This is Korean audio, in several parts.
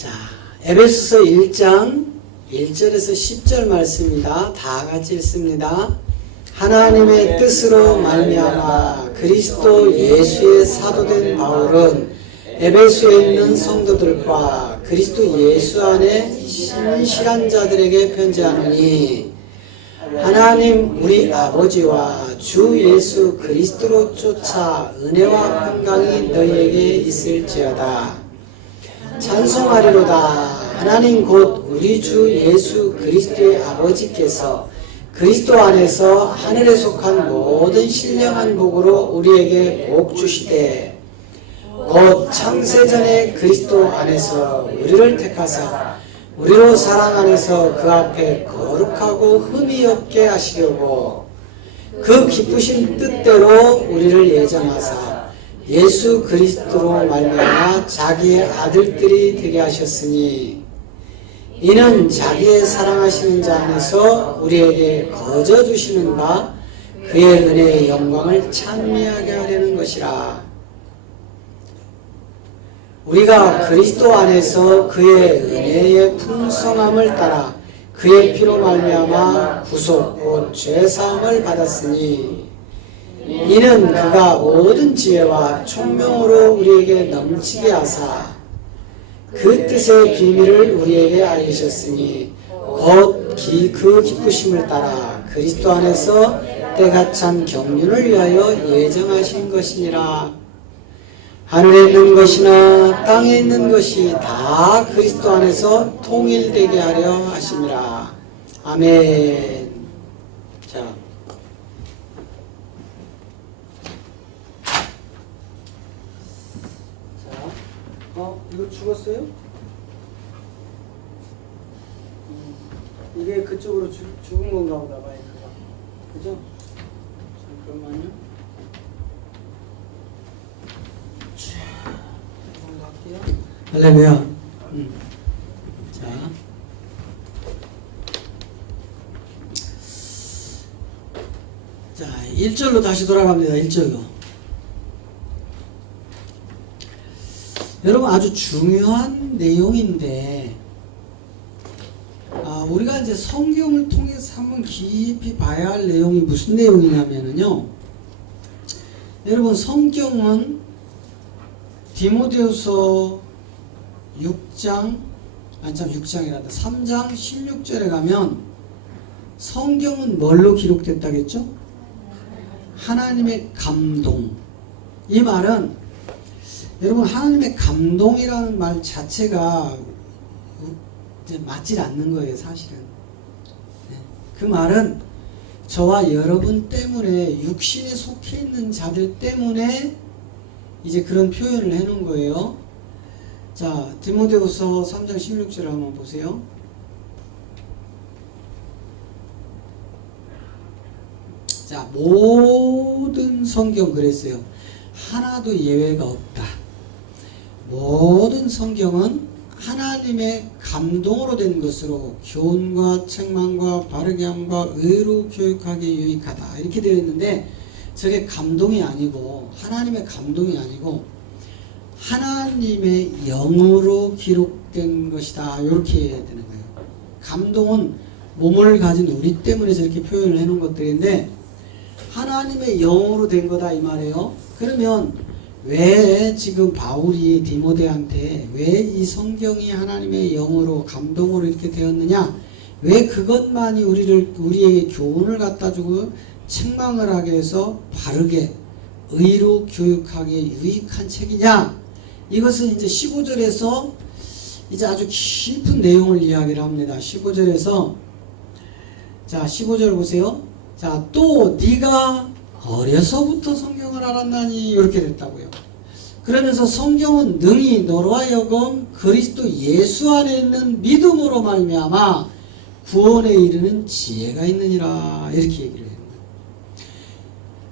자, 에베소서 1장 1절에서 10절 말씀입니다. 다 같이 읽습니다. 하나님의 뜻으로 말미암아 그리스도 예수의 사도된 바울은 에베소에 있는 성도들과 그리스도 예수 안에 신실한 자들에게 편지하노니 하나님 우리 아버지와 주 예수 그리스도로 쫓아 은혜와 평강이 너희에게 있을지어다. 찬송하리로다. 하나님 곧 우리 주 예수 그리스도의 아버지께서 그리스도 안에서 하늘에 속한 모든 신령한 복으로 우리에게 복 주시되 곧 창세전에 그리스도 안에서 우리를 택하사 우리로 사랑 안에서 그 앞에 거룩하고 흠이 없게 하시려고 그 기쁘신 뜻대로 우리를 예정하사 예수 그리스도로 말미암아 자기의 아들들이 되게 하셨으니 이는 자기의 사랑하시는 자 안에서 우리에게 거저 주시는 바 그의 은혜의 영광을 찬미하게 하려는 것이라. 우리가 그리스도 안에서 그의 은혜의 풍성함을 따라 그의 피로 말미암아 구속 곧 죄사함을 받았으니 이는 그가 모든 지혜와 총명으로 우리에게 넘치게 하사 그 뜻의 비밀을 우리에게 알리셨으니 곧 그 기쁘심을 따라 그리스도 안에서 때가 찬 경륜을 위하여 예정하신 것이니라. 하늘에 있는 것이나 땅에 있는 것이 다 그리스도 안에서 통일되게 하려 하심이라. 아멘. 자, 이거 죽었어요? 이게 그쪽으로 죽은 건가 보다, 마이크가. 그죠? 잠깐만요. 할렐루야. 자, 1절로 다시 돌아갑니다. 1절로. 여러분 아주 중요한 내용인데 우리가 이제 성경을 통해서 한번 깊이 봐야 할 내용이 무슨 내용이냐면요. 여러분 성경은 디모데후서 3장 16절에 가면 성경은 뭘로 기록됐다겠죠? 하나님의 감동. 이 말은 여러분 하나님의 감동이라는 말 자체가 이제 맞질 않는 거예요, 사실은. 그 말은 저와 여러분 때문에 육신에 속해 있는 자들 때문에 이제 그런 표현을 해놓은 거예요. 자, 디모데후서 3장 16절을 한번 보세요. 자, 모든 성경 그랬어요. 하나도 예외가 없다. 모든 성경은 하나님의 감동으로 된 것으로 교훈과 책망과 바르게 함과 의로 교육하기에 유익하다. 이렇게 되어 있는데 저게 감동이 아니고 하나님의 감동이 아니고 하나님의 영으로 기록된 것이다. 이렇게 해야 되는 거예요. 감동은 몸을 가진 우리 때문에 저렇게 표현을 해놓은 것들인데 하나님의 영으로 된 거다 이 말이에요. 그러면 왜 지금 바울이 디모데한테 왜 이 성경이 하나님의 영으로 감동으로 이렇게 되었느냐? 왜 그것만이 우리에게 교훈을 갖다 주고 책망을 하게 해서 바르게 의로 교육하기에 유익한 책이냐? 이것은 이제 15절에서 이제 아주 깊은 내용을 이야기를 합니다. 15절에서 자 15절 보세요. 자, 또 네가 어려서부터 성경을 알았나니 이렇게 됐다고요. 그러면서 성경은 능히 너로 하여금 그리스도 예수 안에 있는 믿음으로 말미암아 구원에 이르는 지혜가 있느니라 이렇게 얘기를 해요.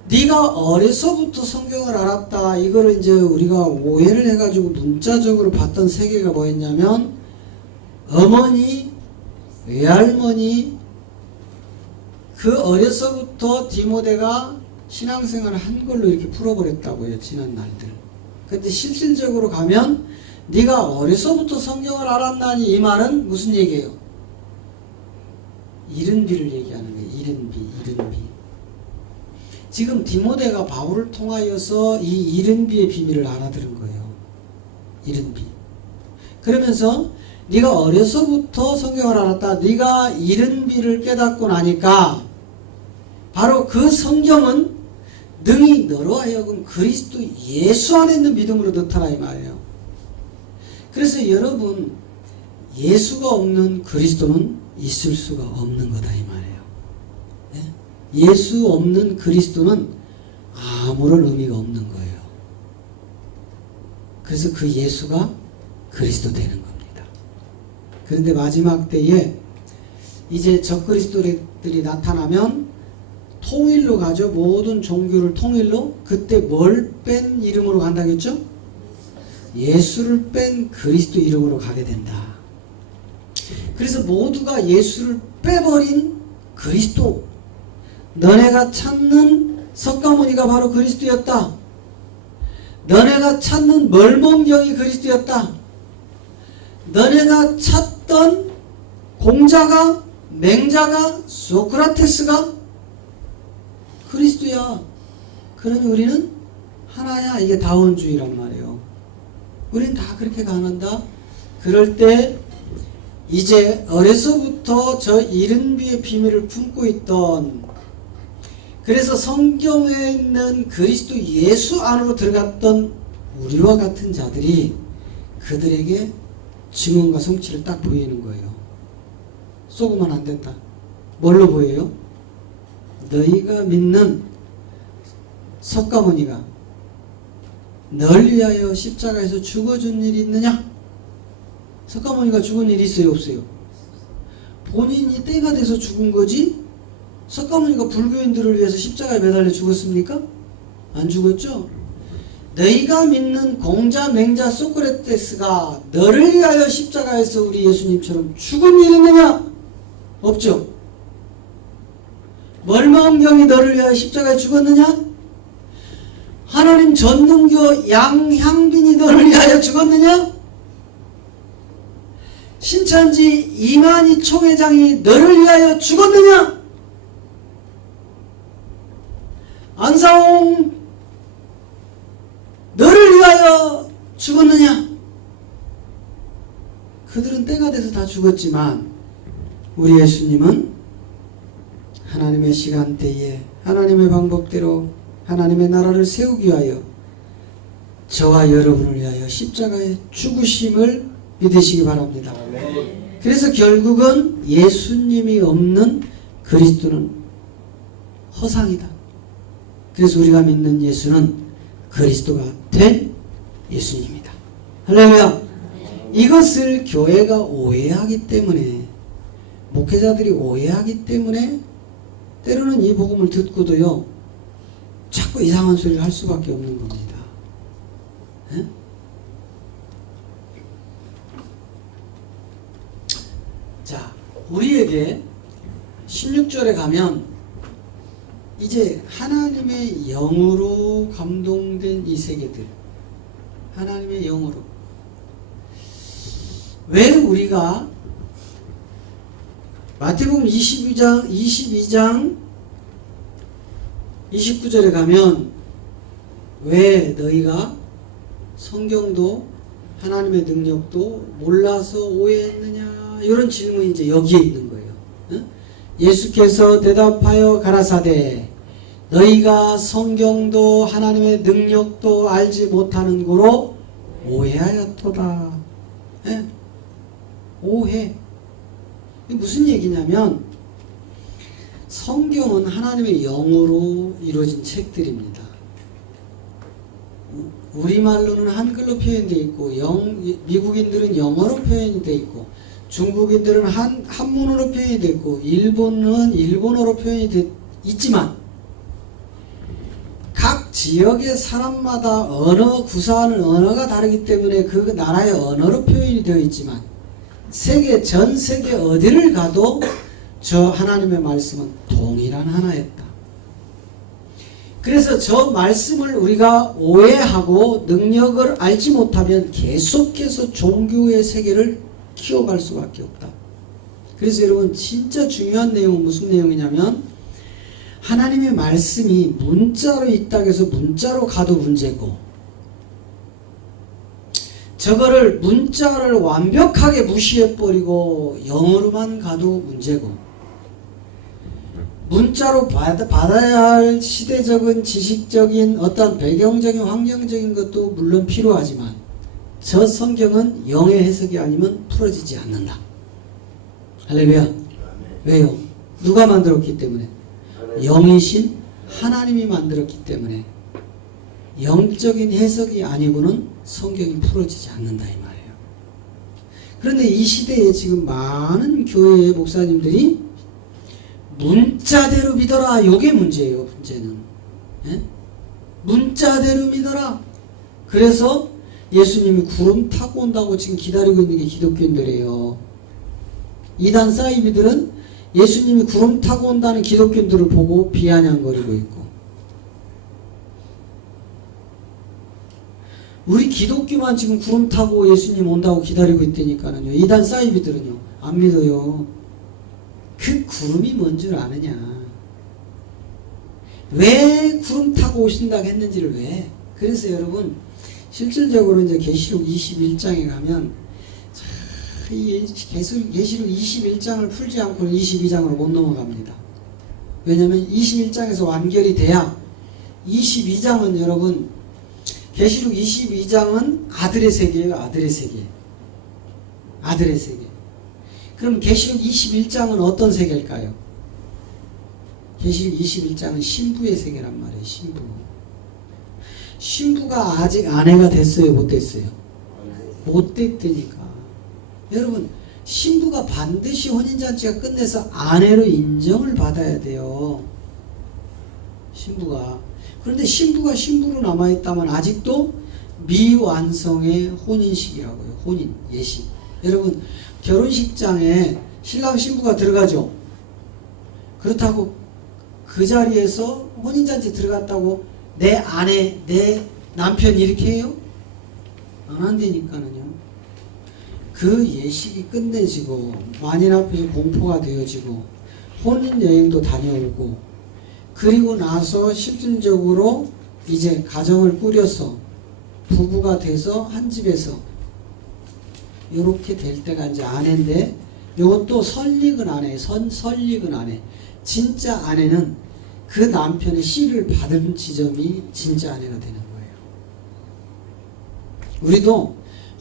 네가 어려서부터 성경을 알았다. 이거를 이제 우리가 오해를 해가지고 문자적으로 봤던 세계가 뭐였냐면 어머니, 외할머니 그 어려서부터 디모데가 신앙생활을 한 걸로 이렇게 풀어버렸다고요. 지난 날들. 근데 실질적으로 가면 네가 어려서부터 성경을 알았나니 이 말은 무슨 얘기예요? 이른 비를 얘기하는 거예요. 이른 비. 지금 디모데가 바울을 통하여서 이 이른 비의 비밀을 알아들은 거예요. 이른 비. 그러면서 네가 어려서부터 성경을 알았다. 네가 이른 비를 깨닫고 나니까 바로 그 성경은 능히 너로 하여금 그리스도 예수 안에 있는 믿음으로 넣더라 이 말이에요. 그래서 여러분 예수가 없는 그리스도는 있을 수가 없는 거다 이 말이에요. 네? 예수 없는 그리스도는 아무런 의미가 없는 거예요. 그래서 그 예수가 그리스도 되는 겁니다. 그런데 마지막 때에 이제 적그리스도들이 나타나면 통일로 가죠. 모든 종교를 통일로. 그때 뭘 뺀 이름으로 간다겠죠? 예수를 뺀 그리스도 이름으로 가게 된다. 그래서 모두가 예수를 빼버린 그리스도. 너네가 찾는 석가모니가 바로 그리스도였다. 너네가 찾는 멀몬경이 그리스도였다. 너네가 찾던 공자가, 맹자가, 소크라테스가 그리스도야. 그러니 우리는 하나야. 이게 다원주의란 말이에요. 우리는 다 그렇게 가는다. 그럴 때 이제 어려서부터 저 이른 비의 비밀을 품고 있던, 그래서 성경에 있는 그리스도 예수 안으로 들어갔던 우리와 같은 자들이 그들에게 증언과 성취를 딱 보이는 거예요. 쏘고만 안 된다. 뭘로 보여요? 너희가 믿는 석가모니가 널 위하여 십자가에서 죽어준 일이 있느냐? 석가모니가 죽은 일이 있어요, 없어요? 본인이 때가 돼서 죽은 거지 석가모니가 불교인들을 위해서 십자가에 매달려 죽었습니까? 안 죽었죠? 너희가 믿는 공자, 맹자, 소크라테스가 너를 위하여 십자가에서 우리 예수님처럼 죽은 일이 있느냐? 없죠? 멀마음경이 너를 위하여 십자가에 죽었느냐? 하나님 전능교 양향빈이 너를 위하여 죽었느냐? 신천지 이만희 총회장이 너를 위하여 죽었느냐? 안사홍 너를 위하여 죽었느냐? 그들은 때가 돼서 다 죽었지만 우리 예수님은 하나님의 시간대에 하나님의 방법대로 하나님의 나라를 세우기 위하여 저와 여러분을 위하여 십자가의 죽으심을 믿으시기 바랍니다. 그래서 결국은 예수님이 없는 그리스도는 허상이다. 그래서 우리가 믿는 예수는 그리스도가 된 예수님입니다. 할렐루야. 이것을 교회가 오해하기 때문에, 목회자들이 오해하기 때문에 때로는 이 복음을 듣고도요 자꾸 이상한 소리를 할 수밖에 없는 겁니다. 에? 자, 우리에게 16절에 가면 이제 하나님의 영으로 감동된 이 세계들, 하나님의 영으로, 왜 우리가 마태복음 22장 29절에 가면 왜 너희가 성경도 하나님의 능력도 몰라서 오해했느냐, 이런 질문이 이제 여기에 있는 거예요. 예수께서 대답하여 가라사대 너희가 성경도 하나님의 능력도 알지 못하는 고로 오해하였도다. 예? 오해. 이게 무슨 얘기냐면 성경은 하나님의 영으로 이루어진 책들입니다. 우리말로는 한글로 표현되어 있고 미국인들은 영어로 표현이 되어 있고 중국인들은 한문으로 표현이 되어 있고 일본은 일본어로 표현이 되어 있지만 각 지역의 사람마다 언어, 구사하는 언어가 다르기 때문에 그 나라의 언어로 표현이 되어 있지만 전 세계 어디를 가도 저 하나님의 말씀은 동일한 하나였다. 그래서 저 말씀을 우리가 오해하고 능력을 알지 못하면 계속해서 종교의 세계를 키워갈 수밖에 없다. 그래서 여러분 진짜 중요한 내용은 무슨 내용이냐면 하나님의 말씀이 문자로 있다고 해서 문자로 가도 문제고 저거를 문자를 완벽하게 무시해버리고 영어로만 가도 문제고 문자로 받아야 할 시대적인 지식적인 어떤 배경적인 환경적인 것도 물론 필요하지만 저 성경은 영의 해석이 아니면 풀어지지 않는다. 할렐루야. 왜요? 누가 만들었기 때문에? 영이신 하나님이 만들었기 때문에 영적인 해석이 아니고는 성경이 풀어지지 않는다 이 말이에요. 그런데 이 시대에 지금 많은 교회의 목사님들이 문자대로 믿어라. 이게 문제예요. 문제는. 예? 문자대로 믿어라. 그래서 예수님이 구름 타고 온다고 지금 기다리고 있는 게 기독교인들이에요. 이단 사이비들은 예수님이 구름 타고 온다는 기독교인들을 보고 비아냥거리고 있고 우리 기독교만 지금 구름 타고 예수님 온다고 기다리고 있다니까요. 이단 사이비들은요. 안 믿어요. 그 구름이 뭔 줄 아느냐. 왜 구름 타고 오신다고 했는지를 왜. 그래서 여러분 실질적으로 이제 계시록 21장에 가면 계시록 21장을 풀지 않고는 22장으로 못 넘어갑니다. 왜냐하면 21장에서 완결이 돼야 22장은 여러분 계시록 22장은 아들의 세계예요. 아들의 세계. 아들의 세계. 그럼 계시록 21장은 어떤 세계일까요? 계시록 21장은 신부의 세계란 말이에요. 신부. 신부가 아직 아내가 됐어요? 못 됐어요? 못 됐다니까. 여러분 신부가 반드시 혼인잔치가 끝내서 아내로 인정을 받아야 돼요. 신부가. 그런데 신부가 신부로 남아있다면 아직도 미완성의 혼인식이라고요. 혼인, 예식. 여러분 결혼식장에 신랑 신부가 들어가죠. 그렇다고 그 자리에서 혼인잔치 들어갔다고 내 아내, 내 남편 이렇게 해요? 안 한다니까는요. 그 예식이 끝내지고 만인 앞에서 공포가 되어지고 혼인여행도 다녀오고 그리고 나서 실질적으로 이제 가정을 꾸려서 부부가 돼서 한 집에서 이렇게 될 때가 이제 아내인데 이것도 설익은 아내, 설익은 아내. 진짜 아내는 그 남편의 씨를 받은 지점이 진짜 아내가 되는 거예요. 우리도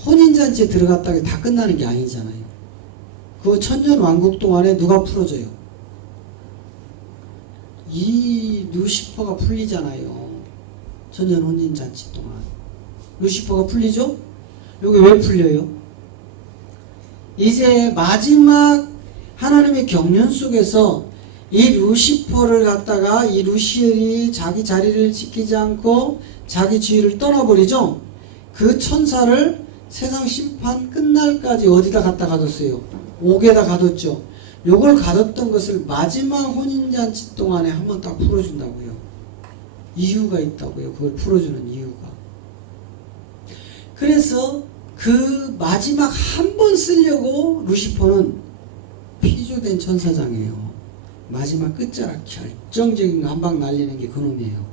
혼인잔치에 들어갔다가 다 끝나는 게 아니잖아요. 그 천년왕국 동안에 누가 풀어줘요? 이 루시퍼가 풀리잖아요. 천년 혼인잔치 동안. 루시퍼가 풀리죠? 여기 왜 풀려요? 이제 마지막 하나님의 경륜 속에서 이 루시퍼를 갖다가 이 루시엘이 자기 자리를 지키지 않고 자기 지위를 떠나버리죠. 그 천사를 세상 심판 끝날까지 어디다 갖다 가뒀어요? 옥에다 가뒀죠. 요걸 가뒀던 것을 마지막 혼인잔치 동안에 한번 딱 풀어준다고요. 이유가 있다고요. 그걸 풀어주는 이유가. 그래서 그 마지막 한 번 쓰려고 루시퍼는 피조된 천사장이에요. 마지막 끝자락 결정적인 거 한 방 날리는 게 그놈이에요.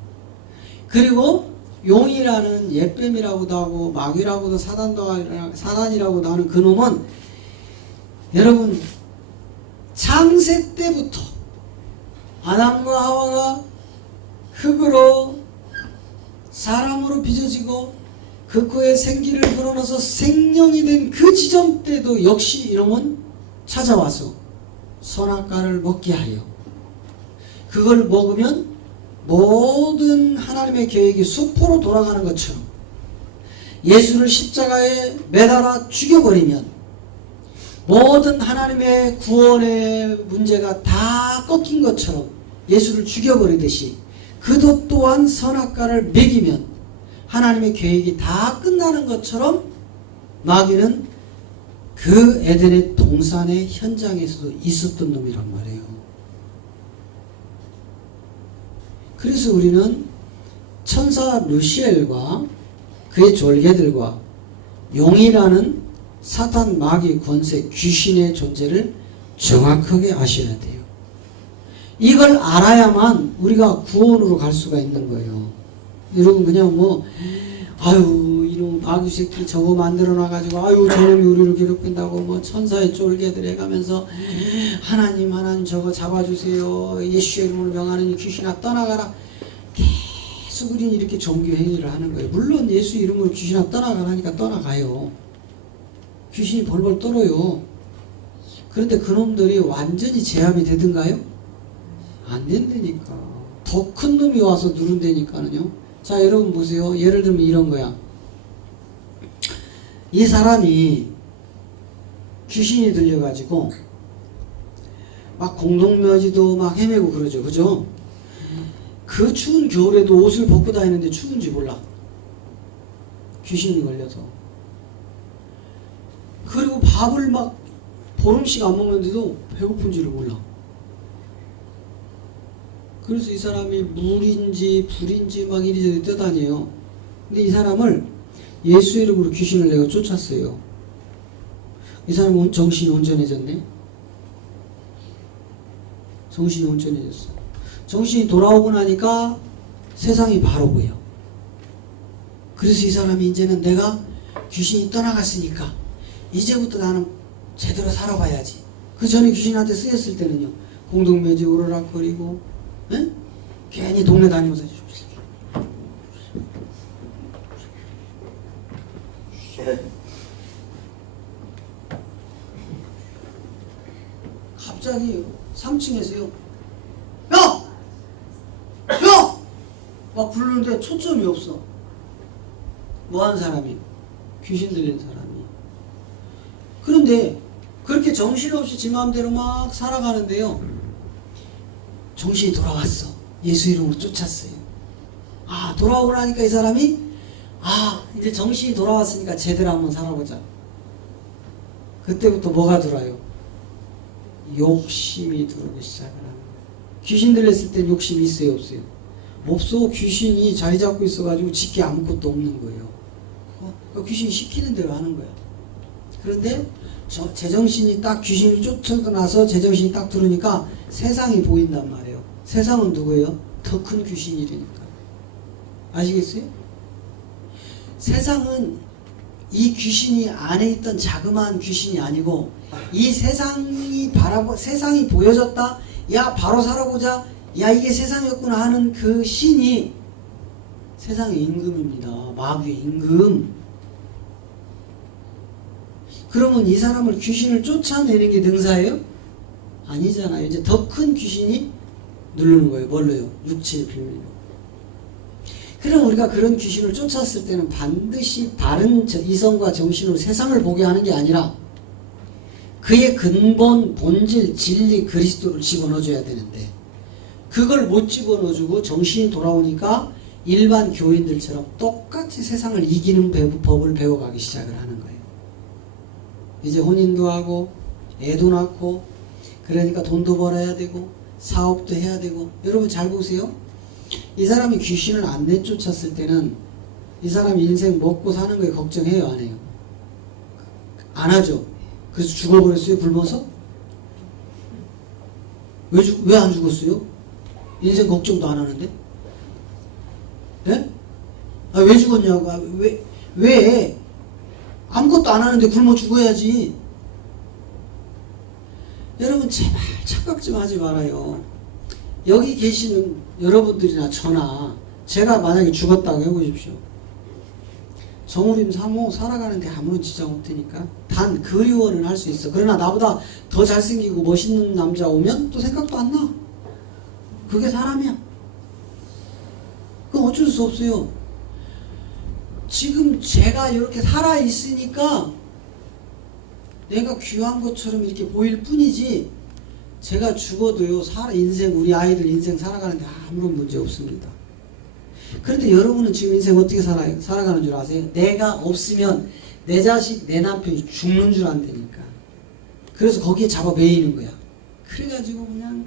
그리고 용이라는 옛뱀이라고도 하고 마귀라고도 사단이라고도 하는 그놈은 여러분 창세 때부터 아담과 하와가 흙으로 사람으로 빚어지고 그 코에 생기를 불어넣어서 생명이 된 그 지점 때도 역시 이놈은 찾아와서 선악과를 먹게 하여 그걸 먹으면 모든 하나님의 계획이 수포로 돌아가는 것처럼 예수를 십자가에 매달아 죽여버리면 모든 하나님의 구원의 문제가 다 꺾인 것처럼 예수를 죽여버리듯이 그도 또한 선악과를 먹이면 하나님의 계획이 다 끝나는 것처럼 마귀는 그 에덴의 동산의 현장에서도 있었던 놈이란 말이에요. 그래서 우리는 천사 루시엘과 그의 졸개들과 용이라는 사탄 마귀 권세 귀신의 존재를 정확하게 아셔야 돼요. 이걸 알아야만 우리가 구원으로 갈 수가 있는 거예요. 여러분 그냥 뭐 아유 이놈 마귀 새끼 저거 만들어 놔가지고 아유 저놈이 우리를 괴롭힌다고 뭐 천사의 쫄개들 해가면서 하나님 저거 잡아주세요. 예수의 이름으로 명하는 이 귀신아 떠나가라. 계속 우리는 이렇게 종교 행위를 하는 거예요. 물론 예수 이름으로 귀신아 떠나가라니까 떠나가요. 귀신이 벌벌 떨어요. 그런데 그놈들이 완전히 제압이 되든가요? 안 된다니까. 더 큰 놈이 와서 누른다니까는요. 자 여러분 보세요. 예를 들면 이런 거야. 이 사람이 귀신이 들려가지고 막 공동묘지도 막 헤매고 그러죠. 그죠? 그 추운 겨울에도 옷을 벗고 다니는데 추운지 몰라. 귀신이 걸려서. 그리고 밥을 막 보름씩 안 먹는데도 배고픈지를 몰라. 그래서 이 사람이 물인지 불인지 막 이리저리 떠다녀요. 근데 이 사람을 예수 이름으로 귀신을 내가 쫓았어요. 이 사람은 정신이 온전해졌네. 정신이 온전해졌어. 정신이 돌아오고 나니까 세상이 바로 보여. 그래서 이 사람이 이제는 내가 귀신이 떠나갔으니까 이제부터 나는 제대로 살아봐야지. 그 전에 귀신한테 쓰였을 때는요. 공동묘지 오르락거리고 에? 괜히 동네 다니면서 갑자기 3층에서요. 야! 야! 막 부르는데 초점이 없어. 뭐하는 사람이? 귀신 들린 사람이. 그런데 그렇게 정신없이 지 마음대로 막 살아가는데요. 정신이 돌아왔어. 예수 이름으로 쫓았어요. 아 돌아오고 나니까 이 사람이 이제 정신이 돌아왔으니까 제대로 한번 살아보자. 그때부터 뭐가 들어요? 욕심이 들어오기 시작을 하는 거예요. 귀신 들렸을 땐 욕심이 있어요 없어요? 없어. 귀신이 자리 잡고 있어가지고 짓게 아무것도 없는 거예요. 귀신이 시키는 대로 하는 거야. 그런데 제정신이 딱 귀신을 쫓아고 나서 제정신이 딱 들으니까 세상이 보인단 말이에요. 세상은 누구예요? 더 큰 귀신이라니까. 아시겠어요? 세상은 이 귀신이 안에 있던 자그마한 귀신이 아니고 이 세상이 보여졌다. 야 바로 살아보자. 야 이게 세상이었구나 하는 그 신이 세상의 임금입니다. 마귀의 임금. 그러면 이 사람을 귀신을 쫓아내는 게 능사예요? 아니잖아요. 이제 더 큰 귀신이 누르는 거예요. 뭘로요? 육체의 비밀로. 그럼 우리가 그런 귀신을 쫓았을 때는 반드시 다른 이성과 정신으로 세상을 보게 하는 게 아니라 그의 근본, 본질, 진리, 그리스도를 집어넣어줘야 되는데 그걸 못 집어넣어주고 정신이 돌아오니까 일반 교인들처럼 똑같이 세상을 이기는 법을 배워가기 시작을 하는 거예요. 이제 혼인도 하고 애도 낳고 그러니까 돈도 벌어야 되고 사업도 해야 되고. 여러분 잘 보세요. 이 사람이 귀신을 안 내쫓았을 때는 이 사람이 인생 먹고 사는 거에 걱정해요 안 해요? 안 하죠. 그래서 죽어버렸어요 굶어서? 왜 안 죽었어요? 인생 걱정도 안 하는데? 네? 왜 죽었냐고. 왜? 아무것도 안 하는데 굶어 죽어야지. 여러분 제발 착각 좀 하지 말아요. 여기 계시는 여러분들이나 저나 제가 만약에 죽었다고 해보십시오. 정우림 사모 살아가는데 아무런 지장 없다니까. 단 그리워는 할 수 있어. 그러나 나보다 더 잘생기고 멋있는 남자 오면 또 생각도 안 나. 그게 사람이야. 그건 어쩔 수 없어요. 지금 제가 이렇게 살아있으니까 내가 귀한 것처럼 이렇게 보일 뿐이지 제가 죽어도요 우리 아이들 인생 살아가는데 아무런 문제 없습니다. 그런데 여러분은 지금 인생 어떻게 살아가는 줄 아세요? 내가 없으면 내 자식 내 남편이 죽는 줄 안다니까. 그래서 거기에 잡아 매이는 거야. 그래가지고 그냥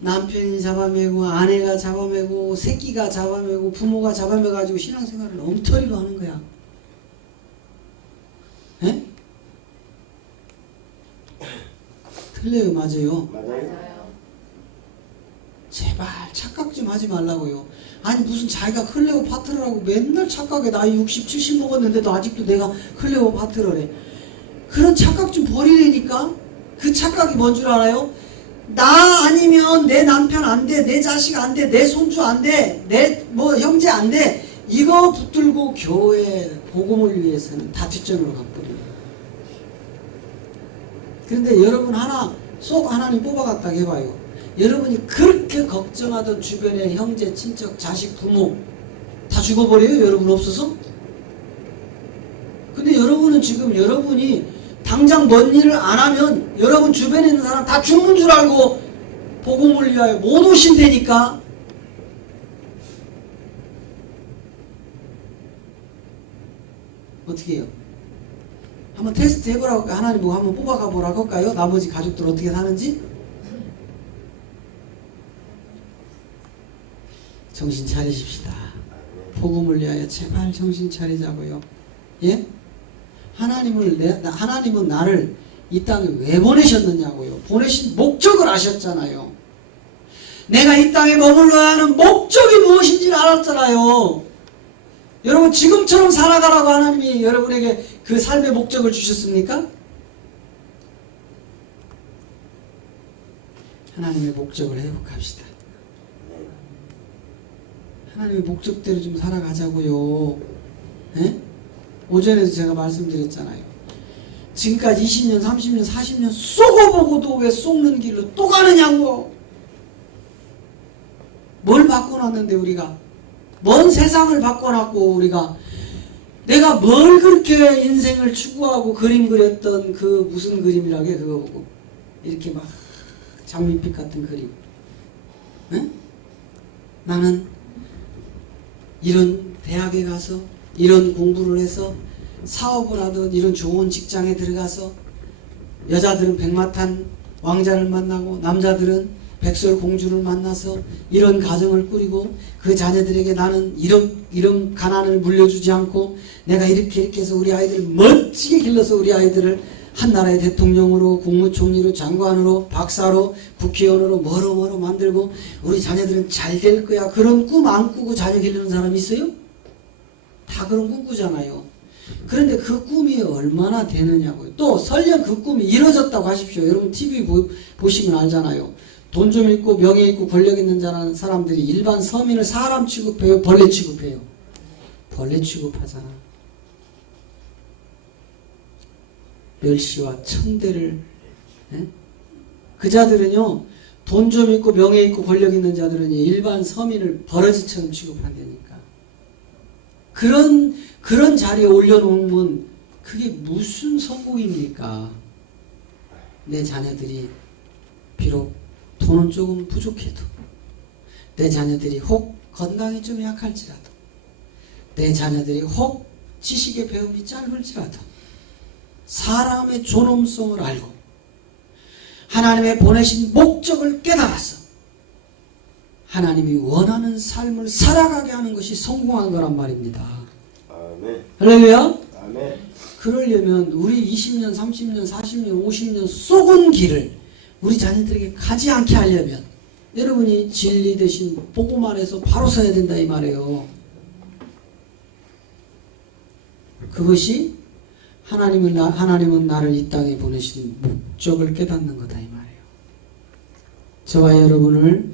남편이 잡아매고 아내가 잡아매고 새끼가 잡아매고 부모가 잡아매가지고 신앙생활을 엉터리로 하는 거야. 에? 틀려요, 맞아요? 맞아요. 제발 착각 좀 하지 말라고요. 아니 무슨 자기가 클레오파트라고 맨날 착각해. 나이 60, 70 먹었는데도 아직도 내가 클레오파트라래. 그런 착각 좀 버리라니까. 그 착각이 뭔 줄 알아요? 나 아니면 내 남편 안 돼, 내 자식 안 돼, 내 손주 안 돼, 내 뭐 형제 안 돼. 이거 붙들고 교회 복음을 위해서는 다 뒷전으로 가버려요. 그런데 여러분 하나 쏙 하나님 뽑아갔다 해봐요. 여러분이 그렇게 걱정하던 주변의 형제, 친척, 자식, 부모 다 죽어버려요? 여러분 없어서? 근데 여러분은 지금 여러분이 당장 뭔 일을 안 하면 여러분 주변에 있는 사람 다 죽는 줄 알고 복음을 위하여 못 오신다니까. 어떻게 해요? 한번 테스트 해보라고 하나님 보고 한번 뽑아가 보라고 할까요? 나머지 가족들 어떻게 사는지? 정신 차리십시다. 복음을 위하여 제발 정신 차리자고요. 예? 하나님은 나를 이 땅에 왜 보내셨느냐고요. 보내신 목적을 아셨잖아요. 내가 이 땅에 머물러야 하는 목적이 무엇인지를 알았잖아요. 여러분 지금처럼 살아가라고 하나님이 여러분에게 그 삶의 목적을 주셨습니까? 하나님의 목적을 회복합시다. 하나님의 목적대로 좀 살아가자고요. 예? 오전에도 제가 말씀드렸잖아요. 지금까지 20년, 30년, 40년 쏘고보고도 왜 쏘는 길로 또 가느냐고. 뭘 바꿔놨는데 우리가. 먼 세상을 바꿔놨고 우리가. 내가 뭘 그렇게 인생을 추구하고 그림 그렸던 그 무슨 그림이라게 그거 보고. 이렇게 막 장밋빛 같은 그림. 예? 나는 이런 대학에 가서 이런 공부를 해서 사업을 하든 이런 좋은 직장에 들어가서 여자들은 백마탄 왕자를 만나고 남자들은 백설공주를 만나서 이런 가정을 꾸리고 그 자녀들에게 나는 이런 가난을 물려주지 않고 내가 이렇게 해서 우리 아이들을 멋지게 길러서 우리 아이들을 한 나라의 대통령으로 국무총리로 장관으로 박사로 국회의원으로 뭐로 만들고 우리 자녀들은 잘 될 거야. 그런 꿈 안 꾸고 자녀 기르는 사람 있어요? 다 그런 꿈 꾸잖아요. 그런데 그 꿈이 얼마나 되느냐고요. 또 설령 그 꿈이 이루어졌다고 하십시오. 여러분 TV 보시면 알잖아요. 돈 좀 있고 명예 있고 권력 있는 사람들이 일반 서민을 사람 취급해요? 벌레 취급해요? 벌레 취급하잖아. 멸시와 천대를. 예? 그 자들은요 돈 좀 있고 명예 있고 권력 있는 자들은 일반 서민을 버러지처럼 취급한다니까. 그런 자리에 올려놓으면 그게 무슨 성공입니까? 내 자녀들이 비록 돈은 조금 부족해도, 내 자녀들이 혹 건강이 좀 약할지라도, 내 자녀들이 혹 지식의 배움이 짧을지라도 사람의 존엄성을 알고 하나님의 보내신 목적을 깨달아서 하나님이 원하는 삶을 살아가게 하는 것이 성공한 거란 말입니다. 아멘. 할렐루야. 아멘. 그러려면 우리 20년, 30년, 40년, 50년 쏘은 길을 우리 자녀들에게 가지 않게 하려면 여러분이 진리 대신 복음 안에서 바로 서야 된다 이 말이에요. 그것이 하나님은 나를 이 땅에 보내신 목적을 깨닫는 거다 이 말이에요. 저와 여러분을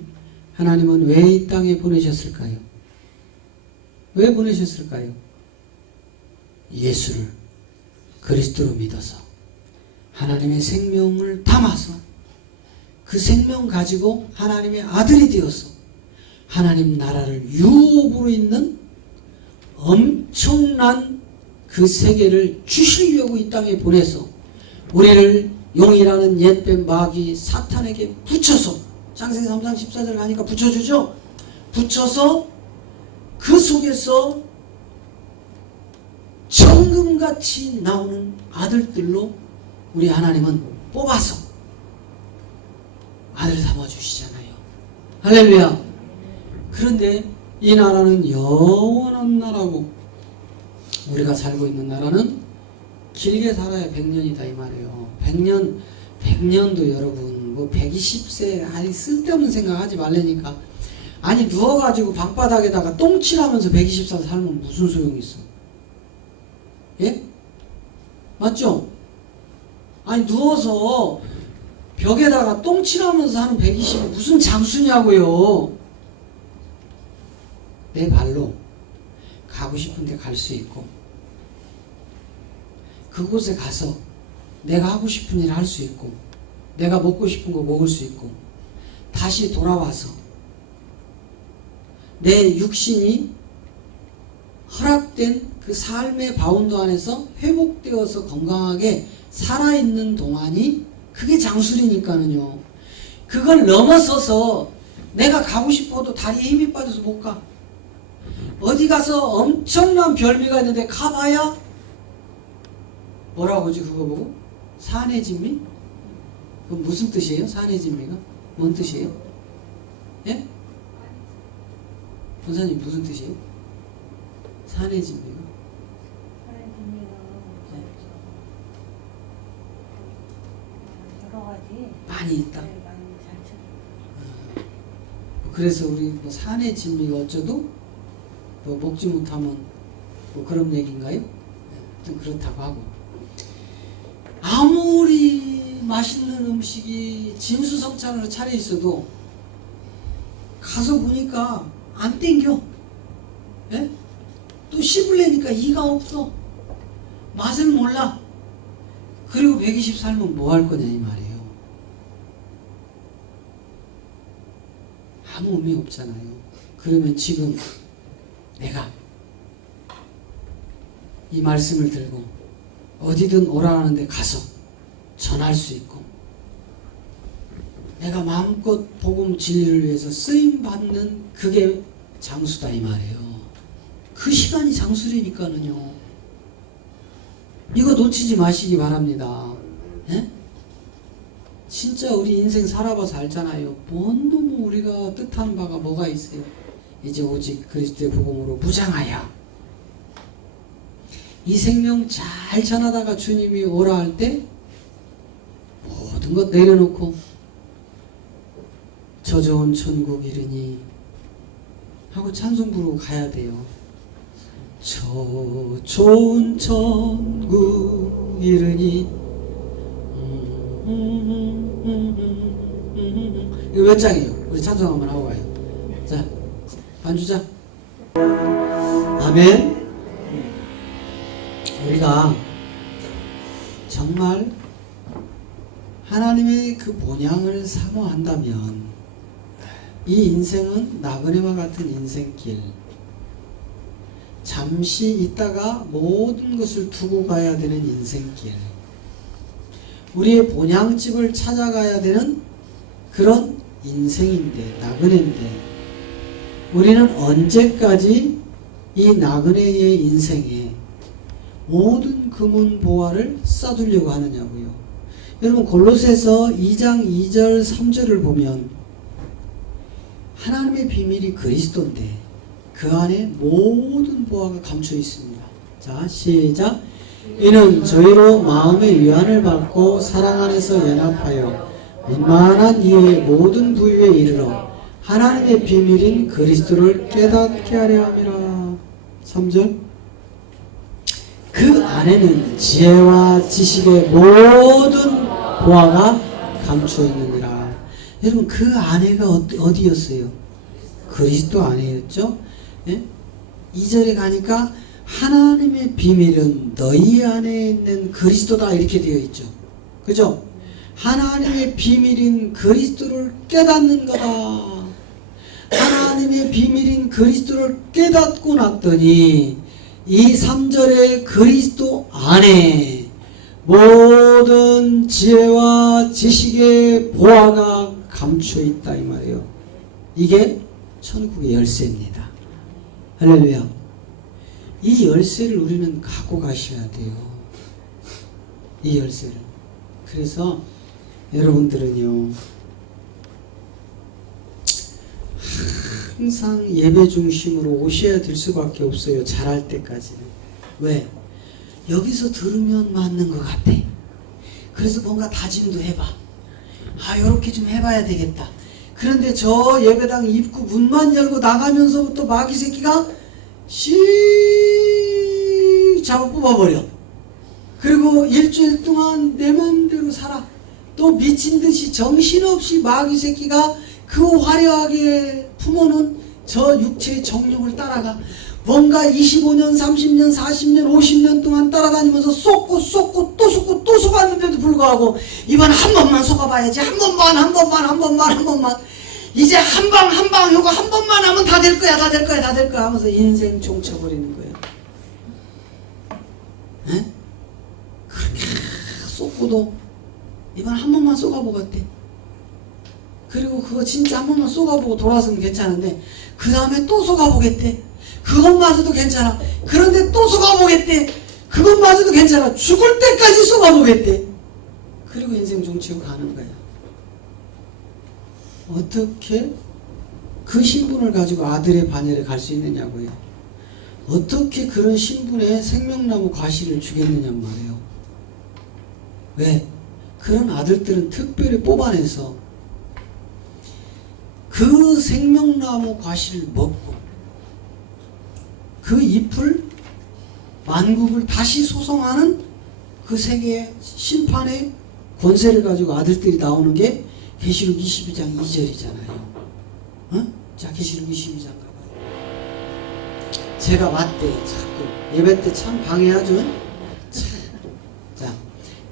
하나님은 왜 이 땅에 보내셨을까요? 왜 보내셨을까요? 예수를 그리스도로 믿어서 하나님의 생명을 담아서 그 생명 가지고 하나님의 아들이 되어서 하나님 나라를 유업으로 있는 엄청난 그 세계를 주시려고 이 땅에 보내서 우리를 용이라는 옛뱀 마귀 사탄에게 붙여서 창세기 3장 14절 가니까 붙여주죠. 붙여서 그 속에서 정금같이 나오는 아들들로 우리 하나님은 뽑아서 아들 삼아주시잖아요. 할렐루야. 그런데 이 나라는 영원한 나라고 우리가 살고 있는 나라는 길게 살아야 100년이다 이 말이에요. 100년도 여러분 뭐 120세 아니 쓸데없는 생각하지 말라니까. 아니 누워가지고 방바닥에다가 똥칠하면서 120살 살면 무슨 소용이 있어? 예? 맞죠? 아니 누워서 벽에다가 똥칠하면서 하는 120이 무슨 장수냐고요. 내 발로 가고 싶은데 갈 수 있고 그곳에 가서 내가 하고 싶은 일을 할 수 있고 내가 먹고 싶은 거 먹을 수 있고 다시 돌아와서 내 육신이 허락된 그 삶의 바운드 안에서 회복되어서 건강하게 살아있는 동안이 그게 장술이니까는요. 그걸 넘어서서 내가 가고 싶어도 다리에 힘이 빠져서 못 가. 어디 가서 엄청난 별미가 있는데 가봐야 뭐라고 하지 그거 보고? 산해진미? 그건 무슨 뜻이에요? 산해진미가? 뭔 뜻이에요? 예? 권사님 무슨 뜻이에요? 산해진미가? 여러 가지 많이 있다. 많이 잘 그래서 우리 뭐 산의 진미가 어쩌도 뭐 먹지 못하면 뭐 그런 얘기인가요? 하여튼 그렇다고 하고 아무리 맛있는 음식이 진수성찬으로 차려 있어도 가서 보니까 안 땡겨. 예? 또 씹으려니까 이가 없어. 맛을 몰라. 그리고 120 살면 뭐 할 거냐 이 말이에요. 아무 의미 없잖아요. 그러면 지금 내가 이 말씀을 들고 어디든 오라는 데 가서 전할 수 있고 내가 마음껏 복음 진리를 위해서 쓰임받는 그게 장수다 이 말이에요. 그 시간이 장수리니까는요. 이거 놓치지 마시기 바랍니다. 예? 진짜 우리 인생 살아봐서 알잖아요. 뭔 놈의 우리가 뜻하는 바가 뭐가 있어요. 이제 오직 그리스도의 복음으로 무장하여 이 생명 잘 전하다가 주님이 오라 할 때 모든 것 내려놓고 저 좋은 천국 이르니 하고 찬송 부르고 가야 돼요. 저 좋은 천국 이르니 이거 몇 장이에요? 우리 찬송 한번 하고 가요. 자, 반주자. 아멘. 우리가 정말 하나님의 그 본향을 사모한다면 이 인생은 나그네와 같은 인생길, 잠시 있다가 모든 것을 두고 가야 되는 인생길, 우리의 본향집을 찾아가야 되는 그런 인생인데, 나그네인데 우리는 언제까지 이 나그네의 인생에 모든 금은 보화를 쌓으려고 하느냐고요. 여러분 골로새서 2장 2절 3절을 보면 하나님의 비밀이 그리스도인데 그 안에 모든 보화가 감춰 있습니다. 자, 시작. 이는 저희로 마음의 위안을 받고 사랑 안에서 연합하여 만만한 이의 모든 부유에 이르러 하나님의 비밀인 그리스도를 깨닫게 하려 함이라. 3절. 그 안에는 지혜와 지식의 모든 보화가 감추어 있느니라. 여러분 그 안에가 어디였어요? 그리스도 안에였죠. 예? 2절에 가니까 하나님의 비밀은 너희 안에 있는 그리스도다 이렇게 되어 있죠. 그죠? 하나님의 비밀인 그리스도를 깨닫는 거다. 하나님의 비밀인 그리스도를 깨닫고 났더니 이 3절의 그리스도 안에 모든 지혜와 지식의 보화가 감춰 있다 이 말이에요. 이게 천국의 열쇠입니다. 할렐루야. 이 열쇠를 우리는 갖고 가셔야 돼요. 이 열쇠를. 그래서 여러분들은요 항상 예배 중심으로 오셔야 될 수밖에 없어요. 잘할 때까지는. 왜? 여기서 들으면 맞는 것 같아. 그래서 뭔가 다짐도 해봐. 요렇게 좀 해봐야 되겠다. 그런데 저 예배당 입구 문만 열고 나가면서부터 마귀 새끼가 씩 잡아 뽑아버려. 그리고 일주일 동안 내 마음대로 살아. 또 미친듯이 정신없이 마귀 새끼가 그 화려하게 품어놓은 저 육체의 정욕을 따라가 뭔가 25년, 30년, 40년, 50년 동안 따라다니면서 쏟고 또 쏟고 또 속았는데도 불구하고 이번 한 번만 속아봐야지. 한 번만 이제 한 방 요거 한 번만 하면 다 될 거야 하면서 인생 종쳐버리는 거예요. 에? 그렇게 쏟고도 이번 한 번만 쏟아보겠대. 그리고 그거 진짜 한 번만 쏟아보고 돌아서면 괜찮은데 그 다음에 또 쏟아보겠대. 그것마저도 괜찮아. 그런데 또 쏟아보겠대. 그것마저도 괜찮아. 죽을 때까지 쏟아보겠대. 그리고 인생 종치고 가는 거야. 어떻게 그 신분을 가지고 아들의 반열에 갈 수 있느냐고요. 어떻게 그런 신분의 생명나무 과실을 주겠느냐 말이에요. 왜? 그런 아들들은 특별히 뽑아내서 그 생명나무 과실을 먹고 그 잎을 만국을 다시 소성하는 그 세계의 심판의 권세를 가지고 아들들이 나오는 게 계시록 22장 2절이잖아요. 어? 자, 계시록 22장 가봐요. 제가 맞대 자꾸 예배 때 참 방해하죠. 자,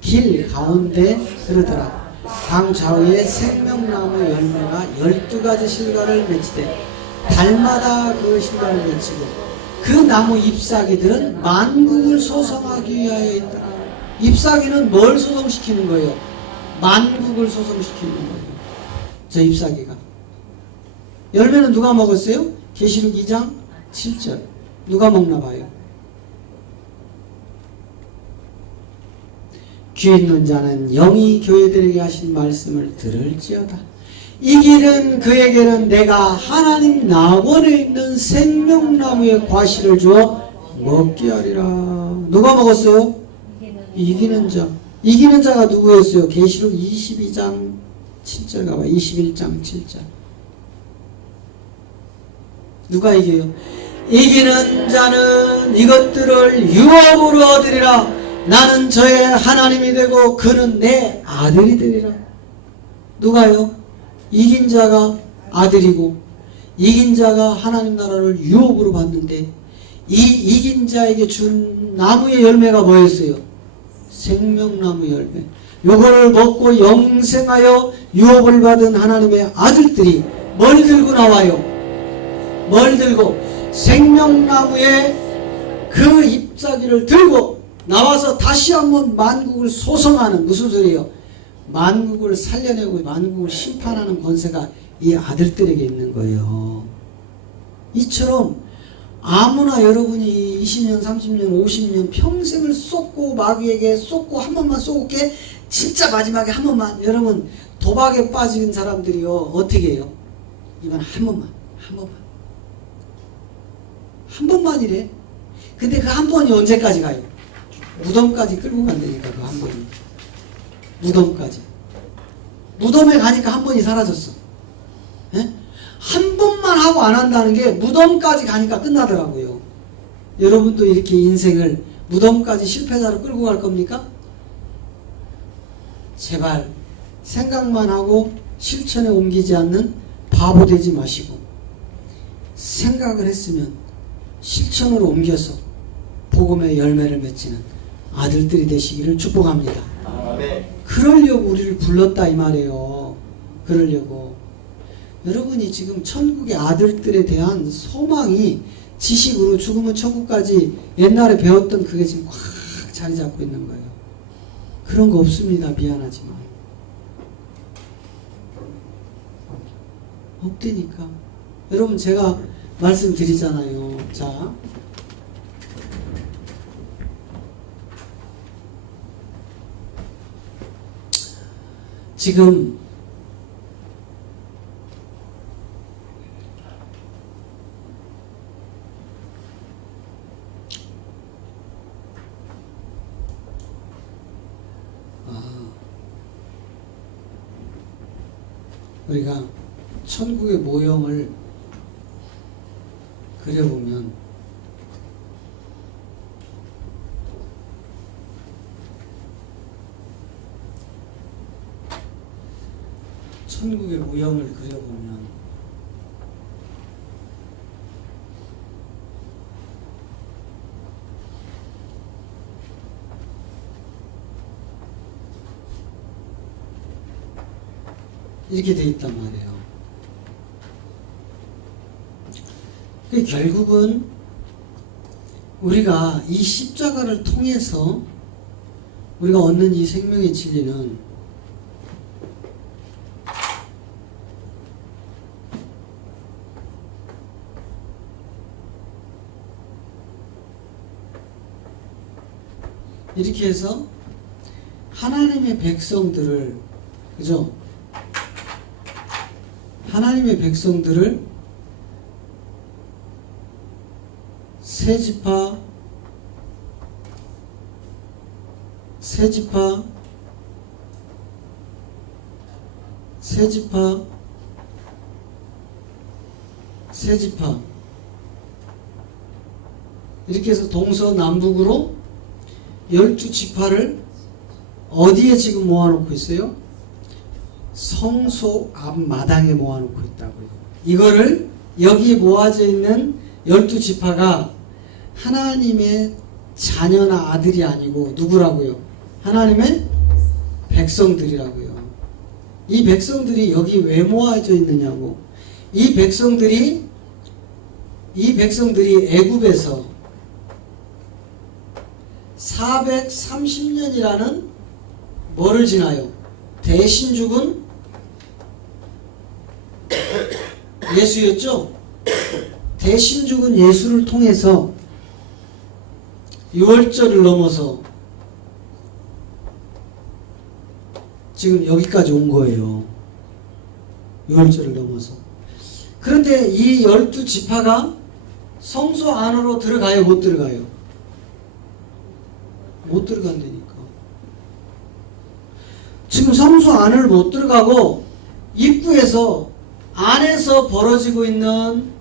길 가운데 흐르더라. 강 좌우에 생명나무 열매가 12가지 실과를 맺히되 달마다 그 실과를 맺히고 그 나무 잎사귀들은 만국을 소성하기 위하여 있더라. 잎사귀는 뭘 소성시키는 거예요? 만국을 소성시키는 거예요. 저 잎사귀가. 열매는 누가 먹었어요? 계시록 2장 7절. 누가 먹나 봐요. 귀 있는 자는 영이 교회들에게 하신 말씀을 들을지어다. 이 길은 그에게는 내가 하나님 낙원에 있는 생명나무의 과실을 주어 먹게 하리라. 누가 먹었어요? 이기는 자. 이기는 자가 누구였어요? 계시록 22장 7절 가봐. 21장 7절. 누가 이겨요? 이기는 자는 이것들을 유업으로 얻으리라. 나는 저의 하나님이 되고 그는 내 아들이 되리라. 누가요? 이긴 자가 아들이고 이긴 자가 하나님 나라를 유업으로 받는데 이 이긴 자에게 준 나무의 열매가 뭐였어요? 생명나무 열매. 요거를 먹고 영생하여 유업을 받은 하나님의 아들들이 뭘 들고 나와요? 뭘 들고? 생명나무의 그 잎사귀를 들고 나와서 다시 한번 만국을 소성하는, 무슨 소리예요? 만국을 살려내고 만국을 심판하는 권세가 이 아들들에게 있는 거예요. 이처럼 아무나 여러분이 20년, 30년, 50년 평생을 쏟고 마귀에게 쏟고 한 번만 쏟게 진짜 마지막에 한 번만. 여러분 도박에 빠진 사람들이요 어떻게 해요? 이번 한 번만, 한 번만이래. 근데 그 한 번이 언제까지 가요? 무덤까지 끌고 간다니까. 그 한 번이 무덤까지. 무덤에 가니까 한 번이 사라졌어. 예? 한 번만 하고 안 한다는 게 무덤까지 가니까 끝나더라고요. 여러분도 이렇게 인생을 무덤까지 실패자로 끌고 갈 겁니까? 제발 생각만 하고 실천에 옮기지 않는 바보 되지 마시고 생각을 했으면 실천으로 옮겨서 복음의 열매를 맺히는 아들들이 되시기를 축복합니다. 그러려고 우리를 불렀다 이 말이에요. 그러려고. 여러분이 지금 천국의 아들들에 대한 소망이 지식으로 죽으면 천국까지 옛날에 배웠던 그게 지금 꽉 자리 잡고 있는 거예요. 그런 거 없습니다. 미안하지만. 없다니까. 여러분 제가 말씀드리잖아요. 자, 지금 우리가 천국의 모형을 그려보면 천국의 모형을 그려보면 이렇게 돼 있단 말이에요. 결국은 우리가 이 십자가를 통해서 우리가 얻는 이 생명의 진리는 이렇게 해서 하나님의 백성들을, 그죠? 하나님의 백성들을 세 지파, 이렇게 해서 동서남북으로 12지파를 어디에 지금 모아놓고 있어요? 성소 앞마당에 모아놓고 있다고요. 이거를 여기에 모아져 있는 12지파가 하나님의 자녀나 아들이 아니고 누구라고요? 하나님의 백성들이라고요. 이 백성들이 여기 왜 모아져 있느냐고. 이 백성들이 애굽에서 430년이라는 뭐를 지나요? 대신 죽은 예수였죠? 대신 죽은 예수를 통해서 유월절을 넘어서 지금 여기까지 온 거예요. 유월절을 넘어서. 그런데 이 12지파가 성소 안으로 들어가요? 못 들어가요? 못 들어간다니까. 지금 성소 안을 못 들어가고 입구에서 안에서 벌어지고 있는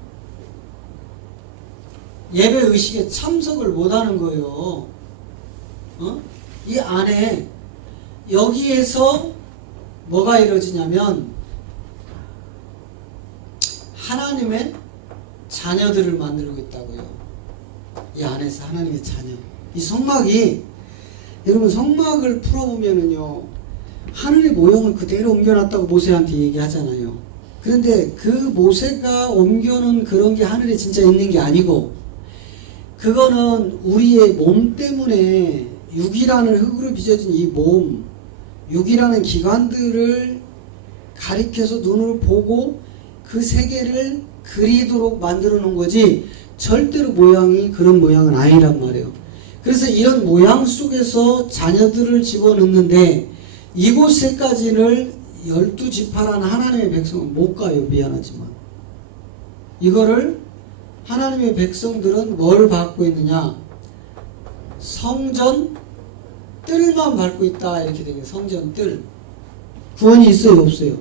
예배 의식에 참석을 못하는 거예요. 이 안에 여기에서 뭐가 이루어지냐면 하나님의 자녀들을 만들고 있다고요. 이 안에서 하나님의 자녀. 이 성막이, 여러분 성막을 풀어보면은요, 하늘의 모형을 그대로 옮겨놨다고 모세한테 얘기하잖아요. 그런데 그 모세가 옮겨놓은 그런 게 하늘에 진짜 있는 게 아니고, 그거는 우리의 몸 때문에 육이라는 흙으로 빚어진 이 몸, 육이라는 기관들을 가리켜서 눈으로 보고 그 세계를 그리도록 만들어 놓은 거지, 절대로 모양이 그런 모양은 아니란 말이에요. 그래서 이런 모양 속에서 자녀들을 집어넣는데 이곳에까지는 12지파라는 하나님의 백성은 못 가요. 미안하지만. 이거를 하나님의 백성들은 뭘 받고 있느냐? 성전 뜰만 밟고 있다. 이렇게 되게 성전 뜰. 구원이 있어요? 없어요?